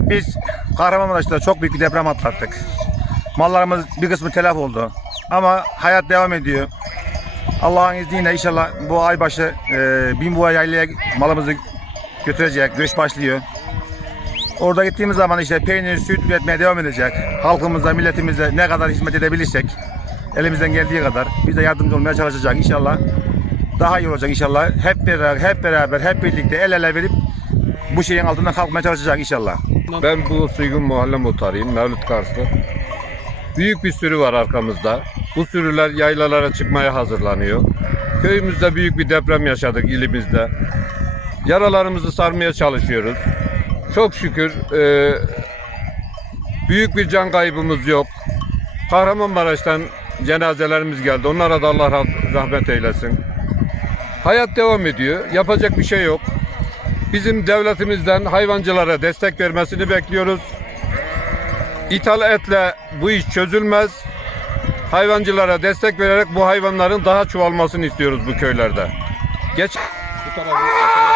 Biz Kahramanmaraş'ta çok büyük bir deprem atlattık. Mallarımız bir kısmı telaf oldu. Ama hayat devam ediyor. Allah'ın izniyle inşallah bu ay başı e, Binboğa Yaylaya malımızı götürecek. Göç başlıyor. Orada gittiğimiz zaman işte peynir, süt üretmeye devam edecek. Halkımıza, milletimize ne kadar hizmet edebilirsek elimizden geldiği kadar biz de yardımcı olmaya çalışacak inşallah. Daha iyi olacak inşallah. Hep beraber, hep beraber, hep birlikte el ele verip bu şeyin altından kalkmaya çalışacak inşallah. Ben bu Suygun Mahalle Muhtarıyım, Mevlüt Karslı. Büyük bir sürü var arkamızda. Bu sürüler yaylalara çıkmaya hazırlanıyor. Köyümüzde büyük bir deprem yaşadık ilimizde. Yaralarımızı sarmaya çalışıyoruz. Çok şükür e, büyük bir can kaybımız yok. Kahramanmaraş'tan cenazelerimiz geldi. Onlara da Allah rah- rahmet eylesin. Hayat devam ediyor. Yapacak bir şey yok. Bizim devletimizden hayvancılara destek vermesini bekliyoruz. İthal etle bu iş çözülmez. Hayvancılara destek vererek bu hayvanların daha çoğalmasını istiyoruz bu köylerde. Geç bu tarafı-